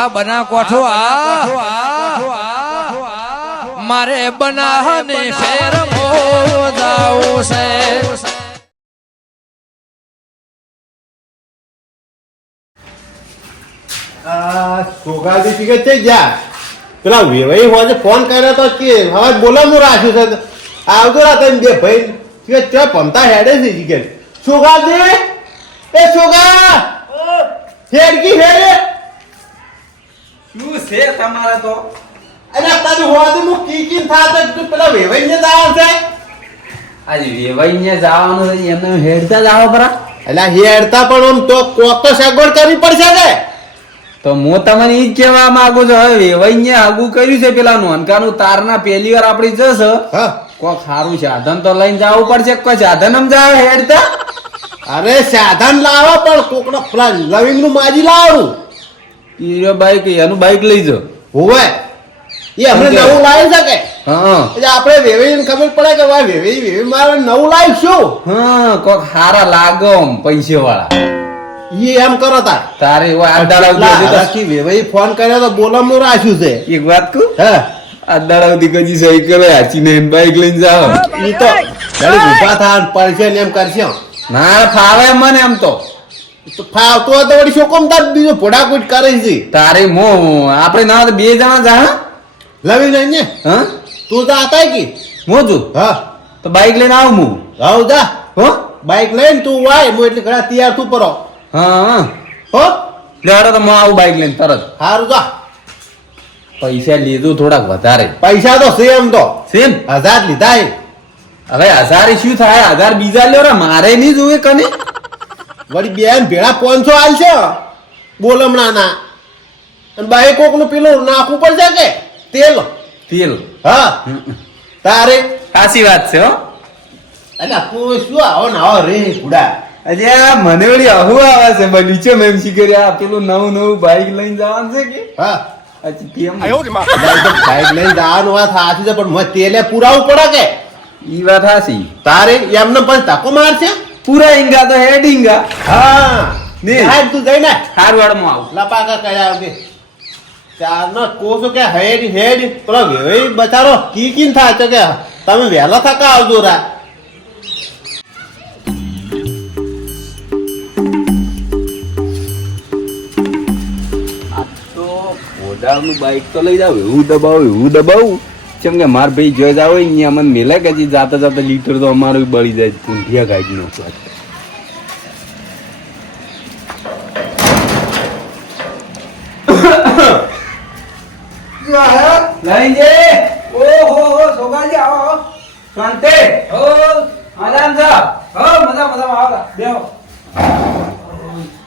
આ બના કોઠો આ મારે બનાહને શેર મોદાવું છે. આ સોગાદી પેલા વેવાઈ ફોન કર્યો તો કે હવે બોલાવું રાખ્યું છે. આવતો રાતે બે ભાઈ. કે ચો પમતા હેડે છે સોગાદી એ સોગા! હેડકી હેડે! શું છે તમારે તો? અને તારી હોવાથી હું કી કી થાતો તું પેલા વેવાઈને છે. આજે વેવાઈને જવાનું છે એમને હેડતા જાવ પરા. એટલે હેડતા પણ આમ તો કોક તો સગવડ કરવી પડશે કે તો હું તમને ઈ જ કહેવા માંગુ છું હવે વેવાઈને આગુ કર્યું છે પેલા નોનકાનું તારના પહેલી વાર આપણી જશે હા. કોક સારું સાધન તો લઈને જવું પડશે કોઈ સાધન આમ જાવ હેડતા અરે સાધન લાવો પણ કોકનો લવિંગનું માજી લાવવાનું ઈ બાઈક એનું બાઈક લઈ જો હોવે. એ અમને નવું લાવી શકે હા. એટલે આપણે વેવેઈને ખબર પડે કે ભાઈ વેવી વેવી મારે નવું લાવીશું હા કોક હારા લાગો પૈસે વાળા ઈ એમ કરો તાર. તારે એવો આ દાડા કેટલા સુધી તો- હરાકી વેવેઈ ફોન કર્યો તો બોલમનું રાખ્યું છે. એક વાત કહું? હે. આ કજી સહી કરે હાચીને બાઈક લઈને જાઓ. ઈ તો ઘડીક ઊભા થા પડશે ને એમ કરશે. ના ફાવે મને એમ તો. તો ફાવતું હોય વળી શું કોમ તાર બીજો ફોડાકૂટ કરે છે? તારે મો આપણે ના તો બે જણા જા લવી લવી લઈને હા? તું તો આતા કે? છું? હા. તો બાઈક લઈને આવું મુ આવ જા. હો? બાઈક લઈને તું વાય હું એટલે ઘણા તૈયાર તું પરો. હા હા. લેડો તો મો આવું બાઈક લઈને તરત. સારું જા. પૈસા લીધું થોડાક વધારે. પૈસા તો સેમ તો. સેમ? હજાર લીધા હવે હજાર શું થાય હજાર બીજા લ્યો રે મારે નહીં જોવે કને? વળી બેન ભેળા પાંચસો આલશે બોલમણા ના અને બાઈ કોકનું પેલું નાખવું પડશે કે? તેલ? તેલ. હા. તારે? સાચી વાત છે હો. અલ્યા તું શું આવો ને આવો રે ગુડા અજે આ મને વળી આવું આવે છે ભાઈ નીચે મેમ શીખરી આ પેલું નવું નવું બાઈક લઈને જવાનું છે કે? હા. બાઈક લઈને જવાનું વાત સાચી છે પણ તેલે પુરાવું પડે કે? ઈ વાત હાસી તારે એમને પણ ધક્કો મારશે? પૂરા ઈંગા તો હેડ ઈંગા હા ને. સાહેબ તું જઈ ને. હારું વાળમાં આવું. લપાકા કર્યા આવજે ચારનો કોસો કે હેડ હેડ. પેલો વેવાઈ બચારો કી કીન થાય છે કે તમે વહેલા થકા આવજો રા તો ઘોડાનું બાઈક તો લઈ જાવ એવું દબાવું એવું દબાવું. કેમ કે માર ભાઈ જો જાવ અહીંયા મને મેલે કે જાતા જાતા લીટર તો અમારું બળી જાય પૂંઠિયા ગાડી નો લઈ જે ઓહો હો સોગાજી આવો આવો. શાંતિ? હો મજામાં છો? હો મજા મજા આવો. બેહો.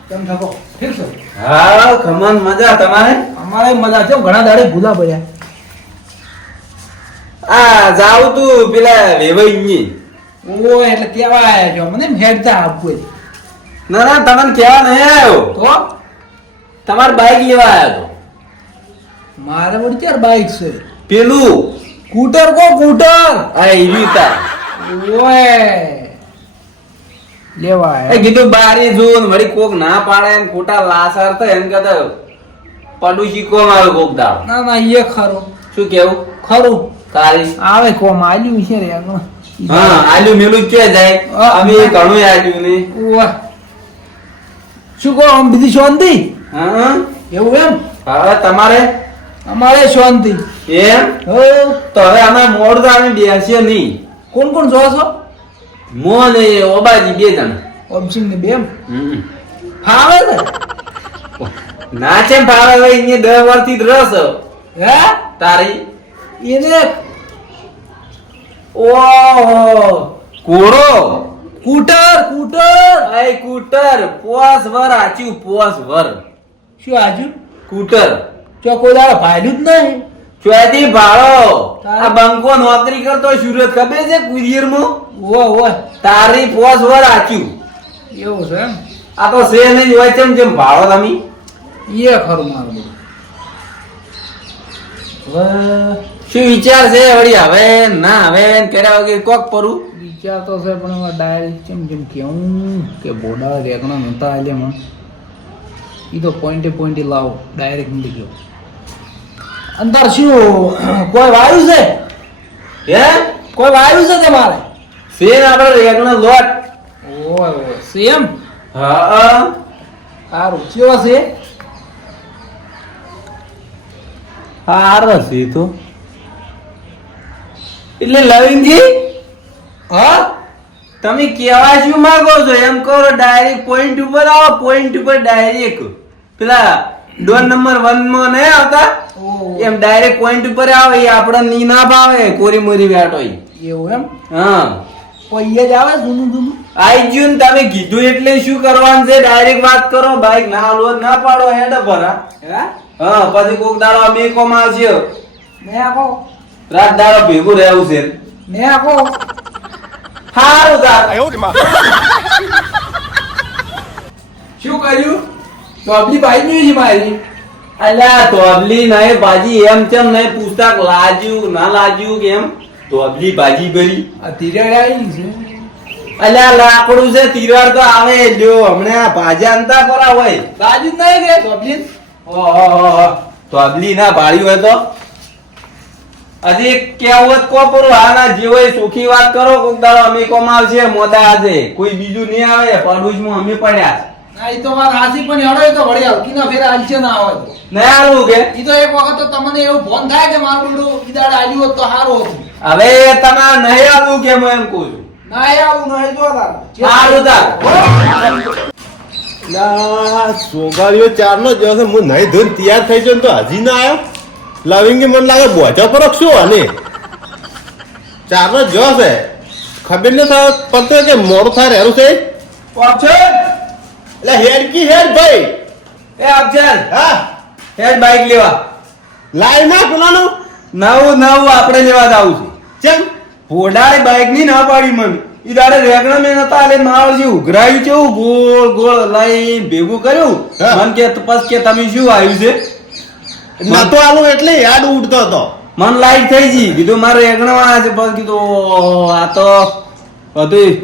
કેમ થકો ઠીક છે? હા ખમન મજા તમારે? અમારે મજા છે ઘણા દાડે ભૂલા પડ્યા. આ જાવ તું પેલા વેવાઈ ઓ એટલે કેવા છો મને હેડતા આપવું ના ના તમને કેવા નહીં આવ્યો. તો? તમારે બાઈક લેવા આવ્યો મારે વળી ચાર બાઈક છે? પેલું. કૂટર કો કૂટર આ એવી તા ઓય. લેવા એ કીધું બારી જોન વળી કોક ના પાડે એમ ખોટા લાસાર તો એમ કહેતા પડું શીખવા આવે કોક દાળ ના ના એ ખરું. શું કેવું? ખરું. તારી આવે કોમ આલ્યું છે રે હા આલ્યું મેલું કે જાય? અમે ઘણું આલ્યું ને. ઓય શું કહો આમ બીજી શાંતિ? હા. એવું એમ? હવે તમારે? અમારે શાંતિ. એમ? તો હવે અમે મોડ તો અમે બેસીએ નહીં. કોણ કોણ જો છો? મો ને ઓબાજી બે જણ. ઓબસિંગ ને બેમ ફાવે ને ના છે ફાવે હવે અહીંયા દસ વર્ષથી રસ. હે? તારી? એને ઓહો! કોળો? કૂટર કૂટર! આય કૂટર પોસ વર આચ્યું પોસ વર. શું આજુ કૂટર. ચો કોઈ દાડો ભાયલું જ નહીં. ચોથી ભાળો. તારે- આ બંકો નોકરી કરતો સુરત ખબર છે કુરિયરમાં ઓ ઓ તારી પોસ વર આચ્યું. એવું છે એમ? આ તો છે નહીં હોય ચમ જેમ ભાડો તમે. એ ખરું મારું શું વિચાર છે વળી? હવે ના હવે કર્યા વગર કોક પરું? વિચાર તો છે પણ હવે ડાયલ કેમ કેમ કેવું કે બોડા રેગણા નતા આલે માં એ તો પોઈન્ટે પોઈન્ટે લાવો ડાયરેક્ટ મળી ગયો. અંદર શું? કોઈ વાયુ છે? હે? કોઈ વાયુ છે તમારે? સેન આપણે રેગણા લોટ. ઓય ઓય સેમ? હા સારું કેવો છે? હારો છે તો. એટલે લવિંગજી? હા? તમે કેવા શું માંગો છો? એમ કહો ડાયરેક્ટ પોઈન્ટ ઉપર આવો પોઈન્ટ ઉપર ડાયરેક્ટ પેલા ડોર નંબર વનમાં નહીં આવતા? એમ ડાયરેક્ટ પોઈન્ટ ઉપર આવે એ આપણે ની ના ભાવે કોરી મોરી બેઠો એવું એમ? હા. પૈયા જ આવે જૂનું જૂનું? આઈ જ્યું ને તમે કીધું એટલે શું કરવાનું છે? ડાયરેક્ટ વાત કરો બાઈક ના હાલવો ના પાડો હેડ ભરા હે? હા પછી કોક દાડો અમે કોમ આવશે. મેં આખો રાત દાડો ભેગું રહેવું છે. ને આખો હારું તાર. શું કર્યું? ચોપડી બાઈ નહીં છે મારી? અલ્યા તોબલી નહીં ભાજી એમ ચમ નહીં પુસ્તક લાજ્યું ના લાજ્યું કેમ તોબલી ભાજી ભરી. આ તિરડ આવી છે. અલ્યા લાકડું છે તિરાડ તો આવે લ્યો હમણાં ભાજા અંતા કરા હોય. બાજુ નહીં કે તોબલી ઓહો. તોબલી ના ભાળી હોય તો? હજી કેવત કો પર? આના જે હોય સુખી વાત કરો કોક દાડો અમે કોમ આવશે મોદા આજે. કોઈ બીજું નહીં આવે પડુજમાં અમે પડ્યા ના ઈ તો વાત હાસી પણ હેડો તો વળી ના ફેર આલશે ના આવે ના નહીં આવું કે? ઈ તો એક વખત તો તમને એવું ફોન થાય કે મારું બેડું આલ્યું હોત તો સારું હતું. હવે તમારે નહીં આવું કે હું એમ કહું છું? ના એ આવું નહીં જો તાર સારું તાર. સોગારીઓ ચારનો જ દિવસે હું નહીં ધોઈને તૈયાર થઈ ગયો તો હજી ના આવ્યો? લવિંગી મને લાગે બોજા પર શું હાલે ચારનો જો છે ખબર ને થાય પતે કે મોડું થાય રહેલું છે? પાછે એટલે હેડ કી હેડ ભાઈ. એ અફજલ હા. હેડ બાઈક લેવા. લાઈ ના પેલાનું નવું નવું આપણે લેવા જાવું છે. ચમ. ભોડાએ બાઈકની ના પાડી મને. ઈ દાડે રેગણા મેં નતા આલે માવજી ઉઘરાયું છે ગોળ ગોળ લઈ ભેગું કર્યું. મન કે પસ કે તમે શું આવ્યું છે? નતો આલું એટલે યાદ ઉડતો હતો. મન લાઈટ થઈ ગઈ. કીધું મારે રેગણા છે પણ કીધું આ તો બધું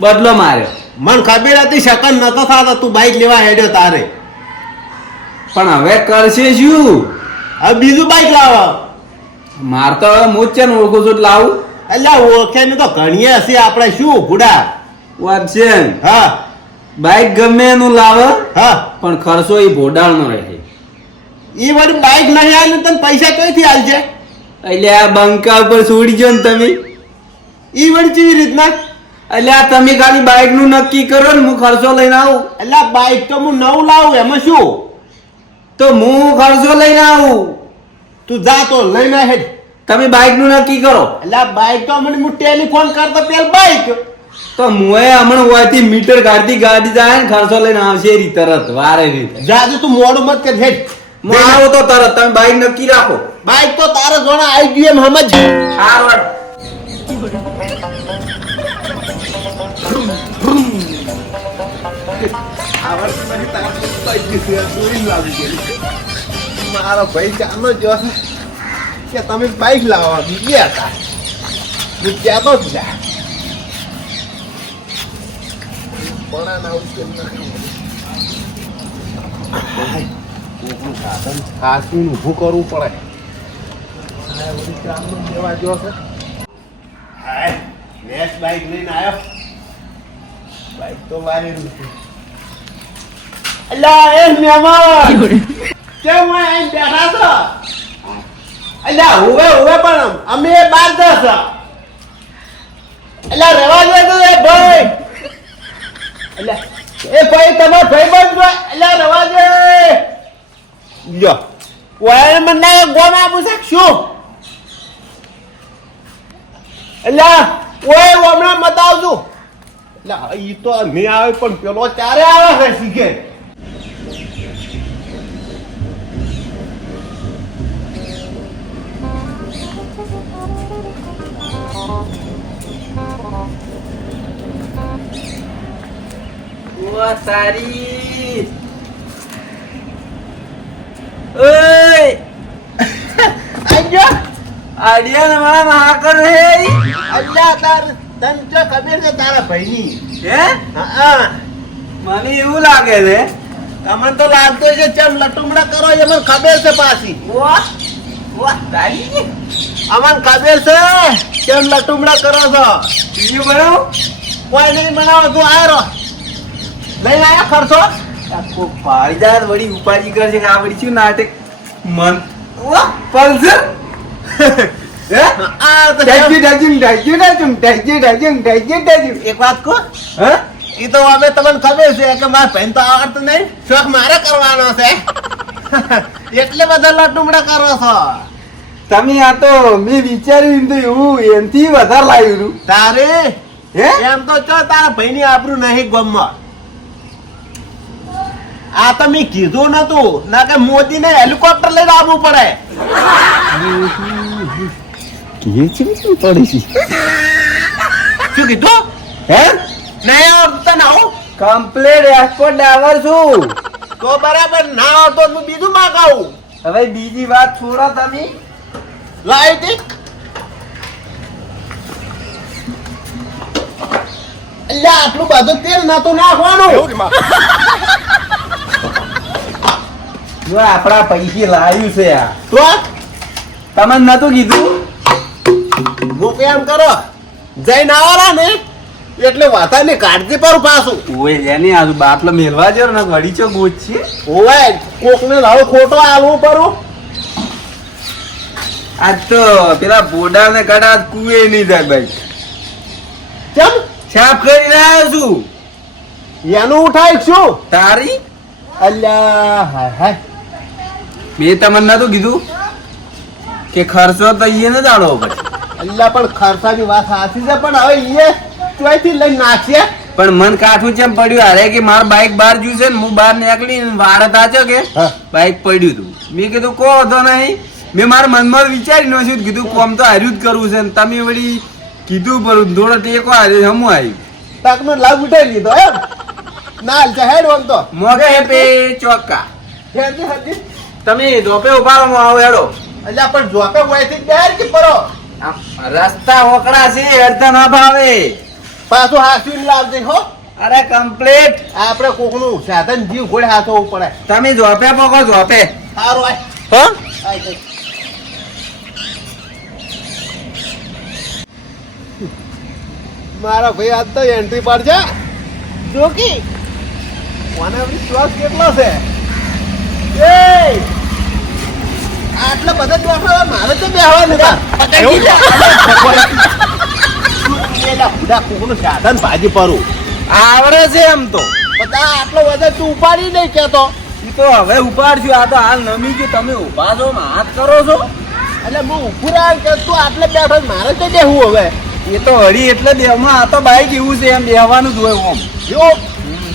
બદલો માર્યો. મન ખબર હતી શકન નતો થતો તું બાઈક લેવા હેડ્યો તારે. પણ હવે કરશે શું? હવે બીજું બાઈક લાવો. માર તો હવે હું જ છે ને ઓળખું છું લાવું એટલે ઓળખે ને તો ઘણીએ હશે આપણે શું ભૂડા? છે હા. બાઈક ગમે એનું લાવે હા. પણ ખર્ચો એ ભોડાળનો રહે. એ વળી બાઈક નહીં આલી તને પૈસા કઈથી આલશે એટલે આ બંકા ઉપર છોડી જો ને તમે. એ વળી કેવી રીતના? એટલે આ તમે ખાલી બાઈકનું નક્કી કરો ને હું ખર્ચો લઈને આવું. એટલે આ બાઈક તો હું નવું લાવું એમાં શું? તો હું ખર્ચો લઈને આવું. તું જા તો લઈને હેડ. તમે બાઈકનું નક્કી કરો. એટલે આ બાઈક તો મને હું ટેલિફોન કરતો પેલ બાઈક તો મુએ હમણાં હોયથી મીટર કાઢતી ગાડી જાય ને ખર્ચો લઈને આવશે એ તરત વારે રીતે. જા તું મોડું મત કર હેડ. હું આવો તો તરત તમે બાઈક નક્કી રાખો. બાઈક તો તારે જોણા આવી ગયું એમ સમજ આ વાળ. મારો ભાઈ ચાલો જો કે તમે બાઈક લાવવા ગયા હતા. હું ક્યાં તો જા પણ ના ઉકેલ નથી. સાધન ખાસું ઊભું કરવું પડે. આય, વળી ચાલો લેવા જો પણ અમે બાર દસ અલ્યા રેવા ભાઈ. અલ્યા એ ભાઈ તમાર ભાઈ બંધ ભાઈ. અલ્યા રેવા ઓય મને ના ગોમ આપું છે શું? અલ્યા ઓય, હમણાં મત આવજો એટલે એ તો નહીં આવે, પણ પેલો ચારે આવે છે શીખે તારી ઓય! આજો! આડિયા મારા મહાકર હે અલ્યા તાર તને જો ખબર છે તારા ભાઈની? હે? હા મને એવું લાગે છે તમને તો લાગતો છે ચમ લટુમડા કરો એ મને ખબર છે પાછી. વાહ વાહ તારી. અમને ખબર છે કેમ લટુમડા કરો છો. બીજું બનાવ? કોઈ નહીં બનાવો તું આયરો લઈને આયા ખર્ચો? આખો ભાઈદાર વળી ઉપાજી કરશે કે આ વળી શું નાટક? મન. વાહ પલ્સર. એક વાત કહો? એ તો તમને ખબર છે કે મારા ભાઈ તો આવડતું નહીં. શોખ મારે કરવાનો છે. એટલે બધા લટુમડા કરો છો. તમે આ તો મેં વિચાર્યું તો વધારે લાવ્યું તારે? એમ તો ચો તારા ભાઈ ની આપણું નહીં ગમમાં આ તો મેં કીધું નતું. ના કે મોદીને હેલિકોપ્ટર લઈને આવવું પડે. શું કીધું? હે? નહીં આવડતું ના આવું કમ્પ્લેટ એક્સપોર્ટ ડ્રાઈવર છું. તો બરાબર ના આવતો હું બીજું માગાવું હવે બીજી વાત છોડો તમે. લાવી હતી. આટલું બધું તેલ નતું નાખવાનું. જો આપણા પૈસે લાવ્યું છે આ. તો તમને નતું કીધું? ગોપી એમ કરો. જઈને આવવાના ને એટલે વાતાની કાળજી પર પાછું ઓય એની આજુ બાટલો મેલવા જો ને વડી ચો ગોચ છે. ઓવે કોકને લાવો ખોટો આલવું પરું આજ તો પેલા બોડા ને કડા કુએ નહીં જાય ભાઈ. ચમ? સાફ કરી રહ્યો છું. એનું ઉઠાય શું તારી? અલ્યા હાય હાય. મેં તમને નતું કીધું કે ખર્ચો તો ઈએ ને જાણો પડે અલ્યા પણ ખર્ચાની વાત સાચી છે પણ હવે ઈએ ચોયથી લઈ નાખીએ. પણ મન કાઠું ચેમ પડ્યું અરે કે માર બાઈક બહાર જ્યું છે ને હું બહાર નીકળી વાળ તાચો કે. બાઈક પડ્યું તું. મેં કીધું કો હતો નહીં. મેં મારા મનમાં વિચારી ન છું કીધું કોમ તો હાર્યું જ કરવું છે ને તમે વળી કીધું ભરું થોડો ટેકો હાર્યો હમું આવ્યું. તકનો લાભ ઉઠાઈ લીધો એમ? ના હાલ છે હેડ આમ તો. મોગે પે ચોક્કા. હેડજી હેડજી. તમે જોપે ઊભા રહો, હું આવું હેડો. અલ્યા પણ જોકે વયથી બેર કે પરો? આમ રસ્તા હોકડા છે હેડતા ના ભાવે. પાછું હાસવીને લાવજે હો. અરે કમ્પ્લીટ આપણે કોકનું સાધન જીવ ઘોડે હાથો પડે. તમે જોપે પોકો જોપે સારું આય. હો? આય મારા ભાઈ આજ તો એન્ટ્રી પાડશે. જોકી? કોને વિશ્વાસ કેટલો છે? આટલા બધા મારે તો બેહવાનું કોકનું સાધન ભાજી પરું. આવડે છે એમ તો. બધા આટલો વજન તું ઉપાડી નહીં કેતો તો હવે ઉપાડશું આ તો હાલ નમી ગયું. તમે ઊભા છો હાથ કરો છો. એટલે હું ઉભું રહ્યા કે તું આટલે બેઠો મારે તો બેહવું હવે. એ તો હળી એટલે દેહમાં આ તો બાઈક એવું છે એમ બેહવાનું જ હોય ઓમ. જો.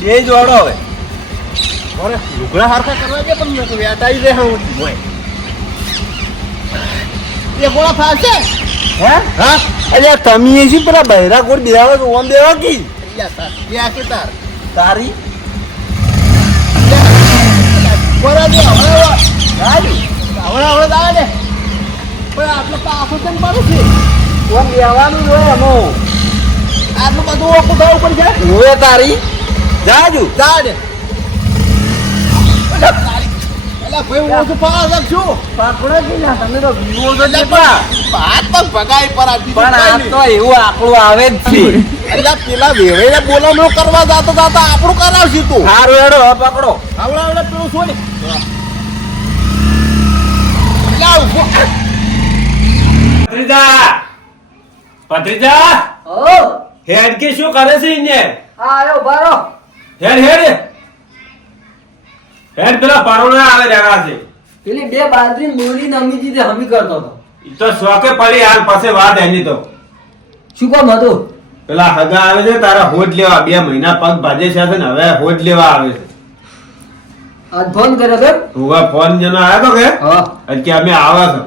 બે જોડો હવે. અરે લુગડા હરખા કરવા દે પણ મેં તો વેટાઈ દે હું. એ ગોળા થાશે હે? હા? અલ્યા તમે એ પેલા બહેરા બેહવા છો ઓમ બેહવા કી? કે તાર તારી. કોરા દે હવે હવે હવે હવે દાવા દે પણ આટલો પાછો કેમ પડે છે? ઓમ બેહવાનું હોય અમો આટલું બધું ઓકું થવું પડશે હોય તારી. જાજુ. જા બોલામણું કરવા જતો જાતો આપણું કરાવશું તું. સારું હેડો પકડો. આવડે પેલું ઊભો. ભત્રીજા ભત્રીજા હેડ કે શું કરે છે ઇને આ આયો બારો હેડ હેડ. હેડ પેલા પરોણા આવે રહ્યા છે પેલી બે બાજરી મોરી નમી દીધે હમી કરતો હતો. ઈ તો શોકે પડી હાલ પાસે વાત એની તો. શું કામ હતું? પેલા હગા આવે છે તારા હોટ લેવા. બે મહિના પગ ભાજે છે ને હવે હોટ લેવા આવે છે. આજ ફોન કર્યો કે હું ફોન જેનો આવ્યો તો કે? હા. કે અમે આવા છો.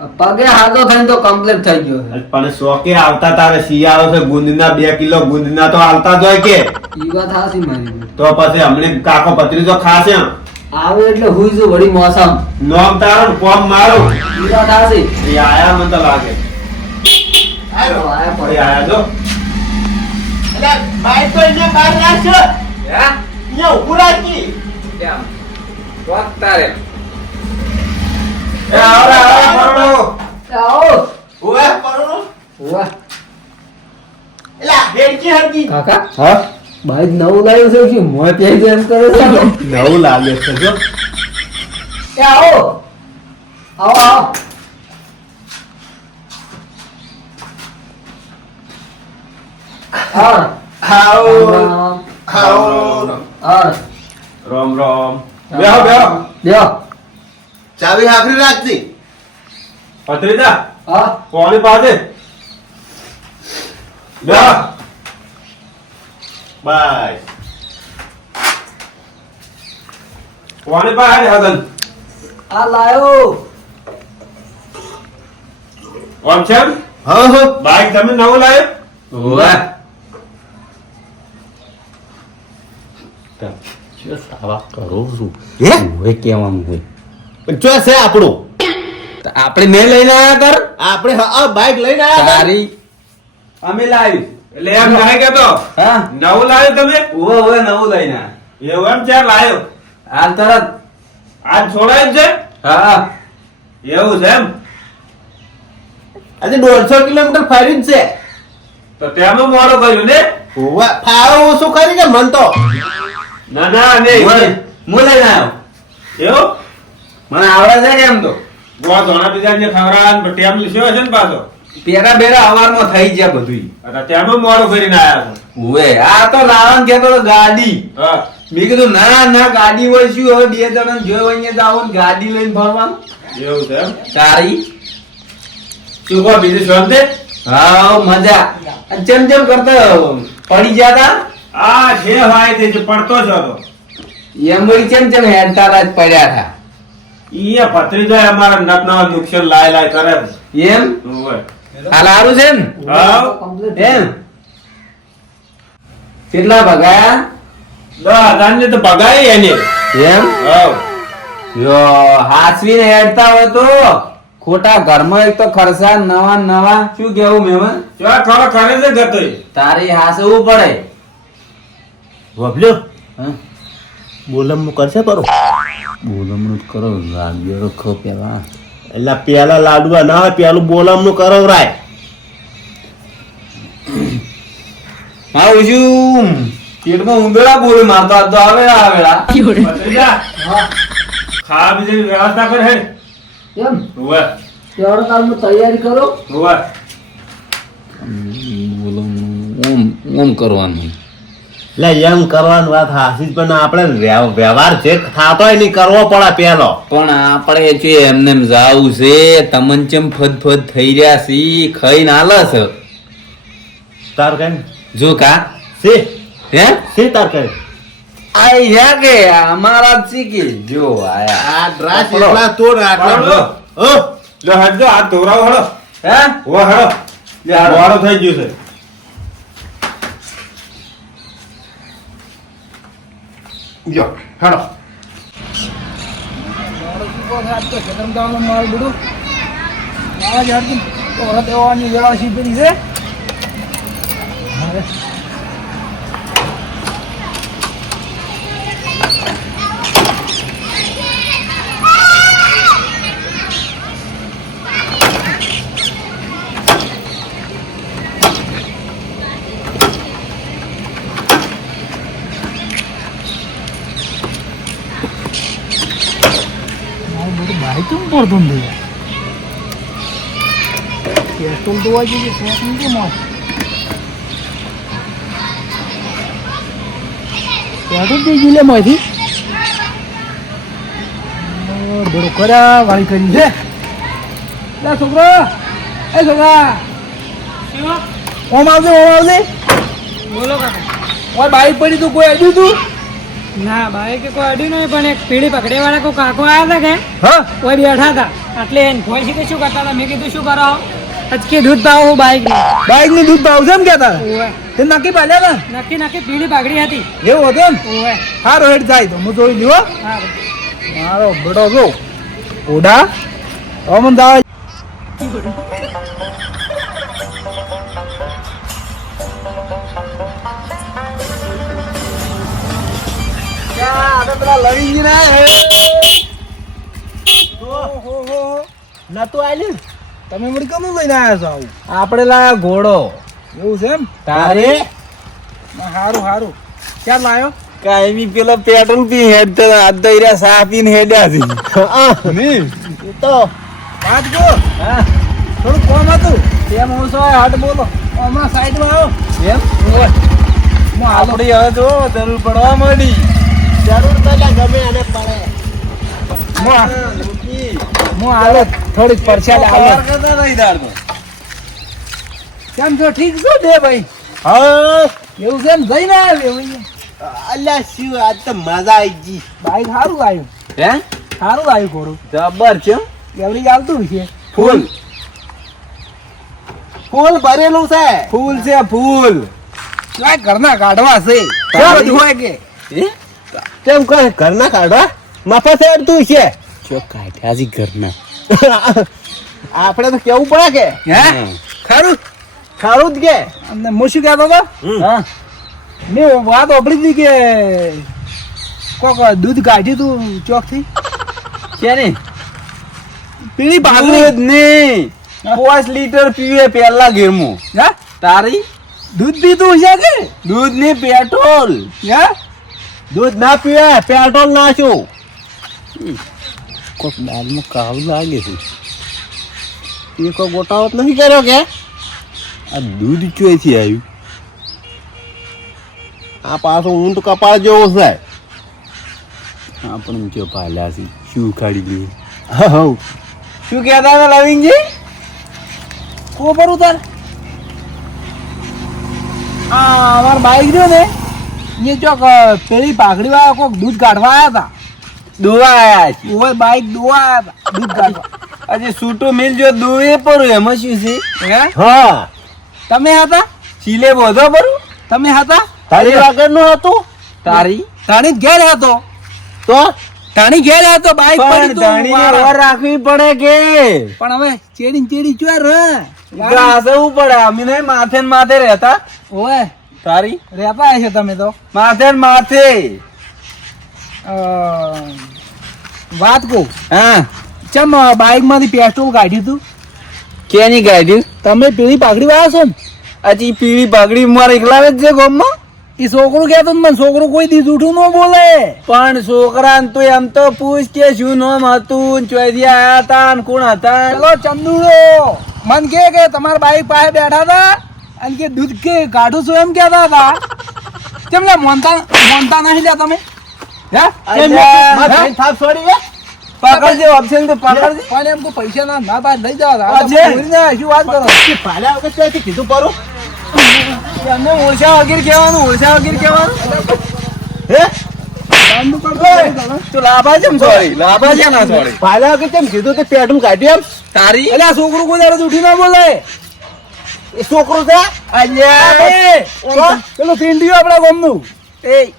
પગે હાથો થઈને તો કમ્પ્લીટ થઈ ગયો પણ શોકે આવતા તારે શિયાળો છે ગુંદના બે કિલો ગુંદના તો હાલતા જ હોય કે? ઈ વાત હાસી મારી તો પછી અમને કાકો પત્રીજો ખાશે આવે એટલે હુઈ છું વળી મોસમ. નોમ તારો કોમ મારો. ઈ વાત હાસી એ આયા મને તો લાગે. આયો આયા પડી. આયા જો. એટલે બાઈક તો એને બહાર રાખ્યો હે? અહીંયા ઉભું રાખી. કેમ? વાત તારે એ આવરા આવરા પરણો આવો. ઓવે પરોનો વાહ એલા બેડકી હરકી કાકા? હા? ભાઈ નવું લાવ્યું છે કે મોય ત્યાં જેમ કરે છે? નવું લાવ્યો છે જો. એ આવો. આવો આવો. હા. આવો. આવો. રામ રામ. બેહો બેહો. લ્યો ચાવી આખરી રાખતી ભત્રીજા હા. કોની પાસે બેહો બાય. કોની પાસે હગન આ લાયો. ઓમ છે હા હા. બાઈક તમે નવું લાવ્યો વાહ છું? એ કેવાનું હોય. પણ છે આપણું. આપણે મેં લઈને આયા કર આપણે હા આ બાઈક લઈને આવ્યા તારી. અમે લાવી એટલે એમ નહીં કેતો હા. નવું લાવ્યું તમે? ઉવે ઉવે નવું લઈને એવું એમ ચાર લાવ્યો હાલ તરત. આજ છોડાયું છે? હા. એવું છે એમ? આજે દોઢસો કિલોમીટર ફર્યું છે. તો તેમાં મોડું કર્યું ને? ઓવે ફાળો ઓછો કરી ને મન તો. ના ના નહીં હું હું લઈને આવ્યો એવું? મને આવડે છે એમ તો. ગોવા ધોણા બીજા જે ખવરાન ટેમ લીધો છે ને પાછો? પેરા બેરા અવારમાં થઈ ગયા બધું તેમાં મોડું કરીને આયા છો. આ તો લાવન કેતો તો ગાડી. મેં કીધું ના ના ગાડી હોય શું? હવે બે જણા જોયો અહીંયા જાવ ગાડી લઈને ફરવાનું એવું છે સારી શું કહો બીજું શાંતિ? હા મજા. જેમ જેમ કરતા પડી ગયા તા. આ જે હોય તે જે પડતો જ હતો. એમ વળી જેમ જેમ હેડતા જ પડ્યા હતા ઈ ભત્રીજા અમારા નત નવા લાય લાય કરે. એમ? ઓવે. હાલ હારું છે ને? હા કમ્પ્લીટ એમ? કેટલા ભગાયા? દસ હજાર ને તો ભગાય એને. એમ. યો હાસવીને હેડતા હોય તો ખોટા ઘરમાં એક તો ખર્ચા નવા નવા. શું કેવું મેમન? ચા ખરો કરે છે ગતોય તારી હાસવું પડે. વબલ્યો હા. બોલમ કરશે પરો? બોલમણું કરો લાગ્યો રખો પેલા. એટલે પેલા લાડવા ના હોય પેલું બોલમનું કરો રાય. મારું શું પેટમાં ઉંદરા બોલે મારતા તો આવે આવેલા ખાવા બીજી વ્યવસ્થા કરે હે. એમ ઓવે તેવડો કાલમાં તૈયારી કરો? હોવે. બોલમણું ઓમ ઓમ કરવાનું. એટલે એમ કરવાનું વાત હાસી પણ આપણે વ્યવ- વ્યવહાર જે થતો હોય નહીં કરવો પડે પેલો. પણ આપણે જે એમને એમ જાવું છે તમન ચમ ફદ ફદ થઈ રહ્યા છે ખાઈને આલે છે. તાર કઈ? જો કા? છે હે? સી તાર કઈ? આઈ રહ્યા કે અમારા જ કે. જો આયા. આ ડ્રાસ. એટલા તોડ આટલા. હો. લે હટજો હાથ ધોરાવ હળો. હે? ઓ હળો. લે હળો થઈ ગયું છે. જો હેડો. બધું આવાજ હરકી ઓરત એવાની વેળા સીધી છે. નથી પેટ્રોલ તો હોય છે શોખ કેમ હોય પેટ્રોલ થઈ ગયું લે બરો કર્યા વાળી કરી છે લે છોકરો એ છોકરા ઓમ આવજે ઓમ આવજે બોલો કાકા ઓય બાઈક પડી તું કોઈ અડ્યું તું ના ભાઈ કે કોઈ અડ્યું નહીં પણ એક પીડી પકડે વાળા કોઈ કાકો આવ્યા હતા કે? હા? કોઈ બેઠા હતા. એટલે એને ભોય છે શું કરતા હતા? મેં કીધું શું કરો? અચકે દૂધ પાવ હું બાઈક બાઈકની દૂધ ભાવ છે એમ કેતા તે નક્કી પાલ્યા ને નક્કી નક્કી પીડી પાકડી હતી. એવું હતું એમ? સારો હેડ જાય તો હું જોઈ લ્યો સારું મારો બેટો જો ઓડા અમન દા આપડા લવિંગી ના નતું આલ્યું તમે મને કમ લઈને આવ્યા છો આવું? આપણે લાયા ઘોડો. એવું છે એમ? તારે? હારું હારું. ક્યાં લાયો? કાયમી પેલો પેટ્રોલ પી હેડ આજ તો ઈરા સા પીને હેડ્યા છે. તો. વાત જો. હા. થોડું કોમ હતું. કેમ હું છો હાટ બોલો. આમાં સાઈડમાં આવો. એમ? હું આપડી હવે જો જરૂર પડવા માંડી જરૂર તો લ્યા ગમે અને પડે હું આ- થોડીક પરસાદ હાલો. સવાર કરતા નહીં દાડતો. કેમ છો? ઠીક છો બે ભાઈ? હા. એવું છે એમ જઈને આવ્યો અલ્યા શું આજ તો મજા આવી ગઈ. બાઈક સારું આવ્યું. હે? સારું આવ્યું ઘોડું. જબર છે. એવરી ચાલતું છે ફૂલ. ફૂલ ભરેલું છે. ફૂલ છે ફૂલ. આ ઘરના કાઢવા છે? તારી- બધું હોય કે? કેમ કઈ ઘરના કાઢવા? મફત તું છે ચો કાઢ્યા છે ઘરના. આપણે તો કેવું પડે કે? હે? ખરું? ખરું જ કે? અને હું શું કહેતો હતો હા. મેં વાત સાંભળી હતી કે કોક દૂધ કાઢ્યું તું ચોકથી. ક્યારે પીણી ભાગલી જ નહીં. પાંચ લીટર પીવે પહેલા ઘેરમું. હે? તારી? દૂધ પીતું છે કે? દૂધની પેટ્રોલ. હે? દૂધ ના પીવે પેટ્રોલ નાખ્યું કોક દાળમાં કાવ લાગે છે. એ કોઈ ગોટાવત નથી કર્યો કે? આ દૂધ ક્યાંથી આવ્યું? આ પાછો ઊંટ કપાળ જેવો છે. આપણે કયો પાલ્યા છે. શું કાઢી લીધું હવ શું કહેતા હતા લવિંગજી? કોબર ઉતાર? આ, અમાર બાઈક રહ્યો ને. એ ચોક પેલી પાઘડી વાળા કોઈક દૂધ કાઢવા આવ્યા દોવા આયા છે ઓય બાઈક દોવા દૂધ કાઢવા આજે સૂટો મિલ જો દોવે પડું એમાં શું છે. હા? તમે હતા? ચીલે બોધો પડું તમે હતા? તારી વગરનું હતું? તારી? તાણી ઘેર હતો. તો? તાણી ઘેર હતો બાઈક પણ પડી ઓર રાખવી પડે કે? પણ હવે ચેડી ચેડી ચોર ગાસવું પડે. અમે નહીં માથે ને માથે રહેતા. ઓય. તારી? રહેતા છે તમે તો. માથે ને માથે. વાત કહું. હા. ચમ બાઈકમાંથી પેટ્રોલ કાઢ્યું તું? કેની કાઢ્યું તમે પીળી પાઘડી વાળા છો ને? હજી પીળી પાઘડી મારે એકલા જ છે ગામમાં? એ છોકરું કહેતો ને મને છોકરું કોઈ દી જૂઠું ન બોલે. પણ છોકરા તો એમ તો પૂછ કે શું નામ હતું ચોથી આયા હતા ને કોણ હતા. ચલો ચંદુડો. મન કે કે તમારા બાઈક પાસે બેઠા હતા અને કે દૂધ કે કાઢું છું એમ કહેતા હતા. કેમ મોનતા મોનતા નહીં લે તમે? પકડજે ઓપ્શન તો પકડજે પણ એમ કોઈ પૈસા ના ના થાય લઈ જાવ અજય. શું વાત કરો? ભાલ્યા વગર ત્યાંથી કીધું પરું? એમને ઓછા વગેરે કહેવાનું ઓછા વગેરે કહેવાનું. હે? ચાંદુ લાભા છે સોરી લાભા છે ના સોરી ભાલ્યા વગર કેમ કીધું કે પેટ્રોલ કાઢ્યું એમ? તારી? એટલે છોકરું કોઈ દાડો ઉઠી ના બોલે. એ છોકરો છે? પેલું પિંડિયું આપણા ગામનું. એ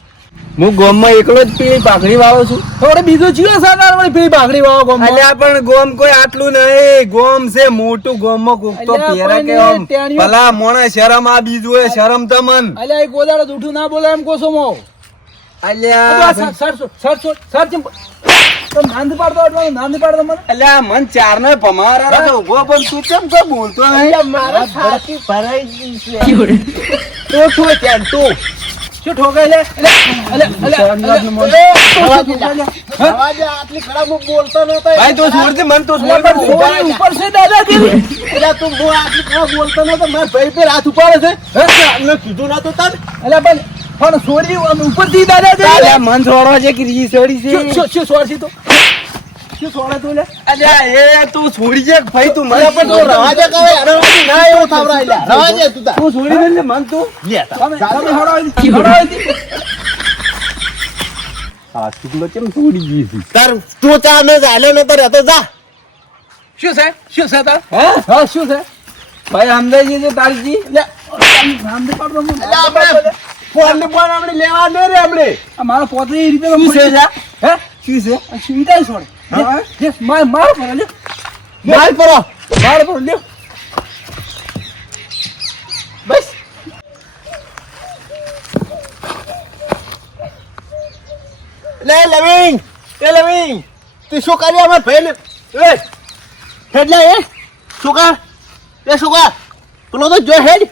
હું ગોમમાં એકલો જ પીળી પાઘડી વાળો છું. થોડે બીજો જીવો સાદાર વળી પીળી પાઘડી વાળો ગોમ અલ્યા પણ ગોમ કોઈ આટલું નહીં. ગોમ છે મોટું ગોમમાં કોક તો પેરા કે આમ. ભલા મોણા શરમ આ બીજું એ શરમ તમન અલ્યા એ ગોદાડો દાડો જૂઠું ના બોલે એમ કોસો મો. અલ્યા. નાંદ પાડતો એટલે નાંદ પાડતો મને. અલ્યા મન ચાર ને પમારા તો ઊભો પણ તું કેમ તો બોલતો નહીં? મારા છાતી ભરાઈ ગઈ છે. તું ત્યાં? તું. શું ઠોકાય લે? અલે અલે અલે આટલી ખરાબ બોલતો નતો ભાઈ તો દે મન તો. ઉપર છે દાદાગીરી એટલે તું હું આટલી ખરાબ બોલતો નતો મારા ભાઈ પર હાથ ઉપાડે છે. મેં કીધું નતું તાર. અલે પણ પણ સોરી ઉપર ઉપરથી દાદા છે મન છોડવા છે કે રી છોડી છે. શું શું છોડશી તો? શું છોડે તું લે? અલ્યા એ તું છોડી જે ભાઈ તું અલ્યા, પણ તું રવા દે કહે રવા ના એવું થાવરાય લ્યા. રવા દે તું તું છોડી દે ને મન તું. લે. તમે તમે હડાવી હડાવી આ શુક્લ કેમ છોડી ગઈ છે? તાર તું ને રહેતો જા. શું છે? શું છે તાર? હે? હા શું છે? ભાઈ અમદાજી છે તારીજી લે પાડતો આપણે ફોન ને ફોન આપણે લેવા નહીં રે આપણે. આ મારો પોતે રીતે શું છે હે? શું છે? આ સુવિધા છોડ હા? માર માર પર લે. માલ પરો માર પર લે. લે લવિંગ. એ લવિંગ. તું શું કરી અમાર ભાઈ એ હેડ એ. શું કર એ શું કર પેલો તો જો હેડ.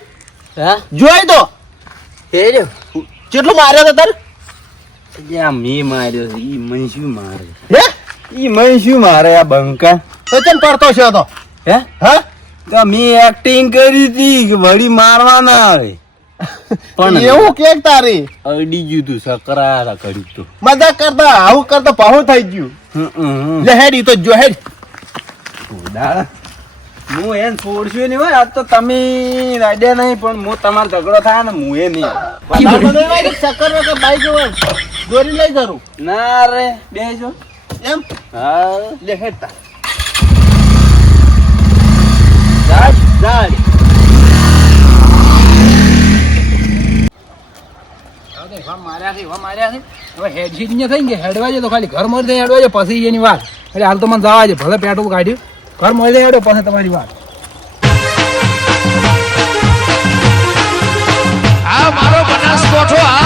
હા? જોઈ તો. હેડ્યો કેટલું માર્યો તો તને જ્યાં મેં માર્યો છે ઈ મન શું માર્યો હે? ઈ શું મારે આ બંકા તો કેમ પડતો છે તો? હે? હા? તો મેં એક્ટિંગ કરી હતી કે વળી મારવા ના આવે. પણ એવું કે તારી? અડી ગયું તું સકરા કર્યું તું. મજા કરતા આવું કરતા પાહું થઈ ગયું. હમ, હમ, હમ. લે હેડ ઈ તો જો હેડ. હું એને છોડશું નહીં હોય આજ તો તમે રાડ્યા નહીં પણ હું તમારો ઝઘડો થાય ને હું એ નહીં. સકર બાઈક હોય દોરી લઈ જરું ના રે બેસો એમ? હા. લે હેડતા. જાડ ને થઈ ને હેડવા છે તો ખાલી ઘર મળી જાય હેડવા પછી એની વાત. એટલે હાલ તો મને જવા છે ભલે કાઢ્યું. ઘર મળી જાય હેડો પછી તમારી વાત. મારો બનાસકોઠો આ